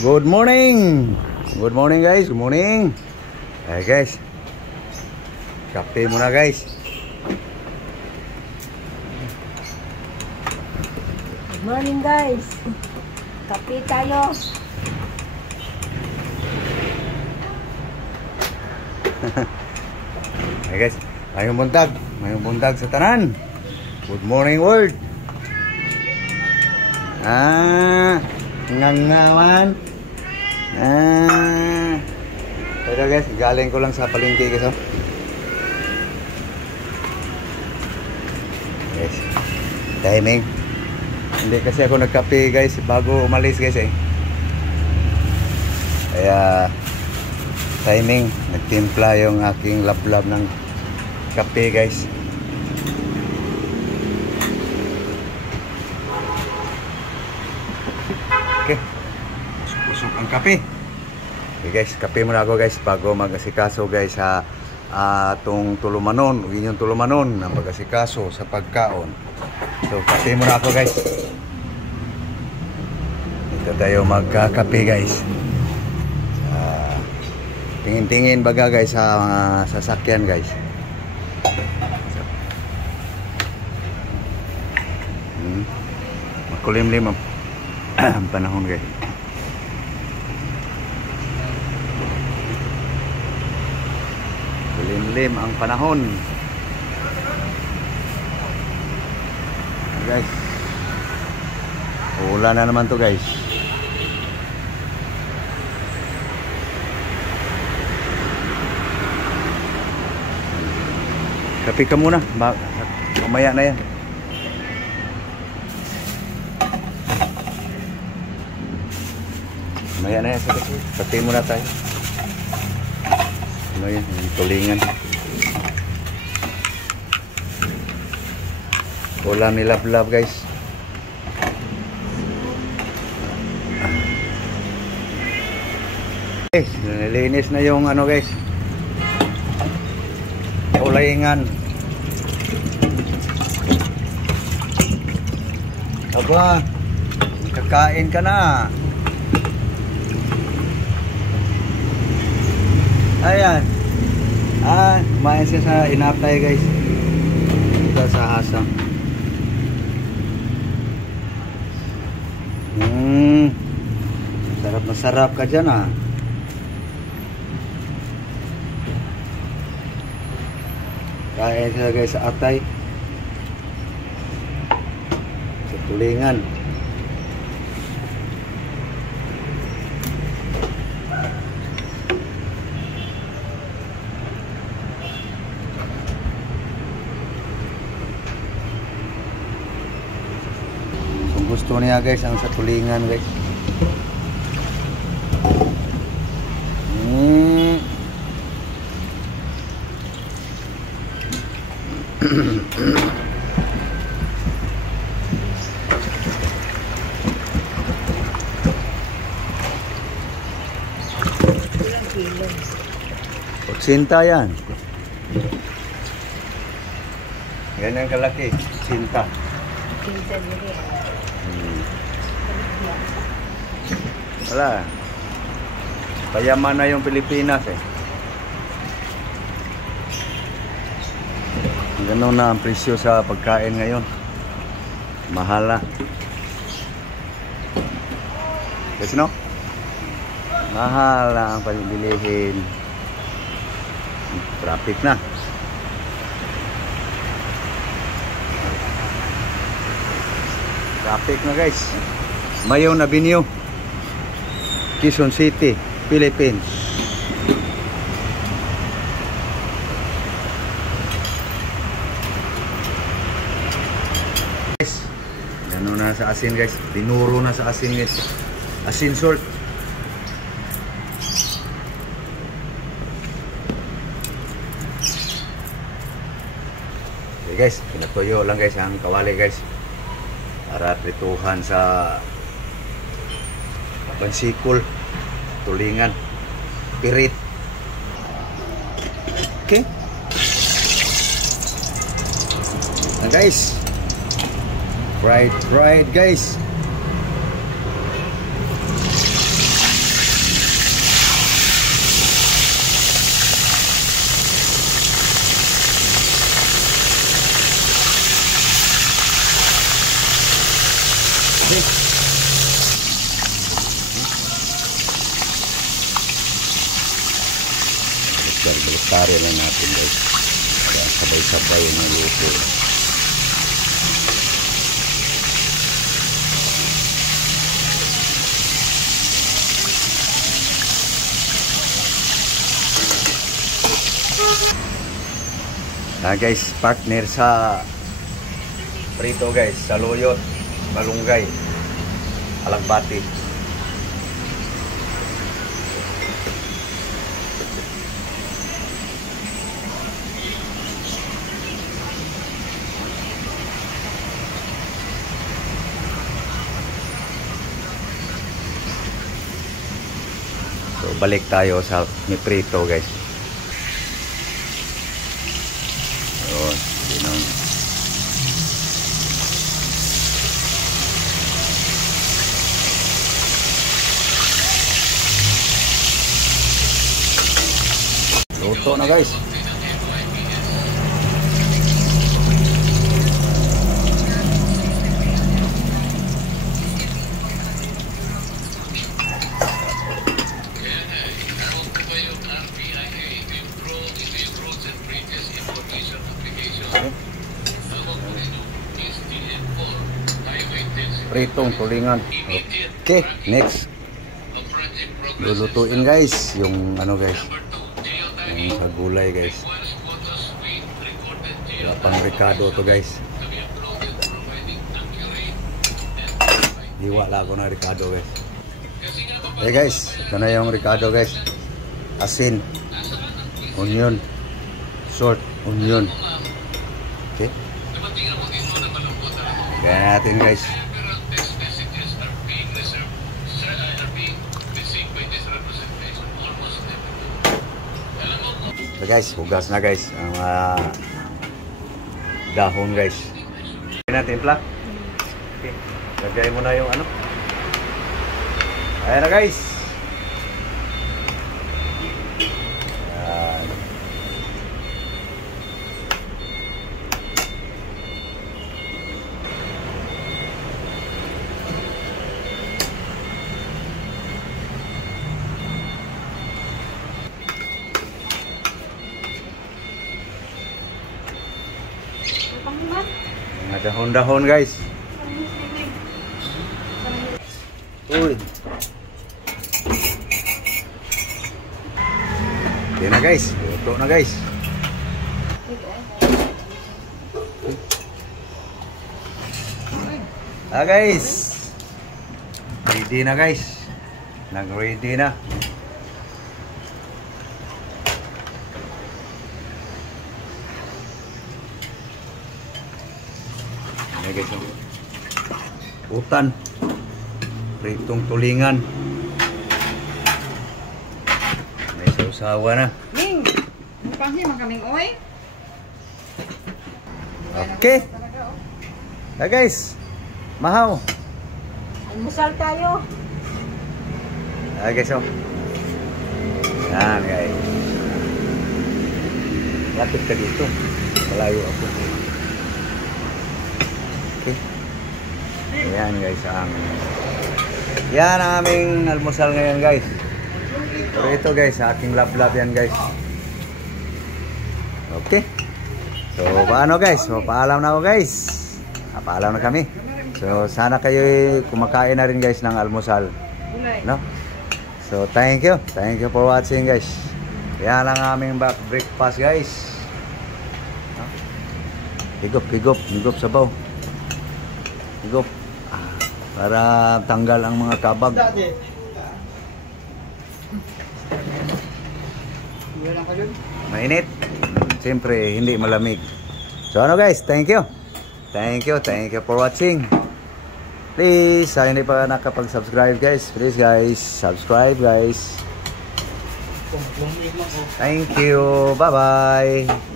Good morning! Good morning guys, good morning! Ay guys, kape muna guys. Good morning guys. Kape tayo. Ay guys, mayong buntag sa tanan. Good morning world. Ngangawan. Pero guys, galing ko lang sa palengke guys. Oh. Guys, timing. Hindi kasi ako nagkape guys bago umalis guys eh. Kaya timing, nagtimpla yung aking lablab ng kape guys. Okay, usok ang kape. Okay guys, kape muna ako guys bago mag-asikaso guys sa atong tulumanon, inyong tulumanon na pag-asikaso sa pagkaon. So kape muna ako guys. Ito tayo magkakape guys. Tingin-tingin baga guys sa sasakyan guys. Makulimlim ang panahon guys. Makulimlim ang panahon. Guys. Ulan na naman to guys. Kape ka muna, mamaya na yan. Mamaya na yan sa kape. Kape muna tayo. Ano yan, yung tulingan. Wala milab-lab guys. Okay, nilinis na yung ano guys. Ulayngan. Aba, kakain ka na. Ayan. Kumain siya sa inapay guys. Ito sa asam. Sarap na sarap ka dyan ah. Kain siya guys sa atay. Sa tulingan. Kung gusto niya guys ang sa tulingan guys. Sinta yan. Yan ang kalaki. Sinta. Sinta dili. Wala. Payaman na yung Pilipinas eh. Ganun na ang presyo sa pagkain ngayon. Mahal na. Kasi no? Mahal na ang pagbilihin. Traffic na. Traffic na guys. Mayon Avenue, Quezon City, Philippines. Guys, ano na sa asin guys. Dinuro na sa asin guys. Asin salt. Okay guys, pinatuyo lang guys ang kawali guys para prituhan sa bansikol, tulingan, pirit. Okay na guys, fried guys. Balik-baliktari lang natin guys. Kaya sabay-sabay yung luto. Guys, partner sa prito guys, saluyot, malunggay, alagbati. So balik tayo sa prito guys. Yun, yun. Luto na guys. Pritong tulingan. Okay, next. Lulutuin guys yung ano guys. Yung sa gulay guys. Wala pang ricado to guys. Hiwa lang ako na ricado guys. Okay guys, ito na yung ricado guys. Asin, onion, short onion. Okay. Kaya natin guys. So guys, hugas na guys ang dahon guys. Lagyan natin pla. Okay. Lagay mo na yung ano. Ayan na guys. Ayan. Mga dahon-dahon guys. Uy. Yan na guys. Luto na guys. Guys. Ready na guys. Nag-ready na. Guys, utan, pritong tulingan, may sausawa na. Ning, mukhahin man kaming oy. Okay. Guys, mahaw. Almusal tayo. Guys, oh. Yan guys. Lapit ka dito. Malayo ako. Okay. Ayan guys, yan ang aming almusal ngayon guys. Pero ito guys, aking lab-lab yan guys. Okay. So paano guys? So paalam na ako guys. Paalam na kami. So sana kayo kumakain na rin guys ng almusal. No? So thank you. Thank you for watching guys. Yan ang aming breakfast guys. No? Higop sabaw. Higop. Para tanggal ang mga kabag. Mainit. Siyempre, hindi malamig. So ano guys, thank you. Thank you for watching. Please, sa hindi pa nakapag-subscribe guys, please guys, subscribe guys. Thank you. Bye-bye.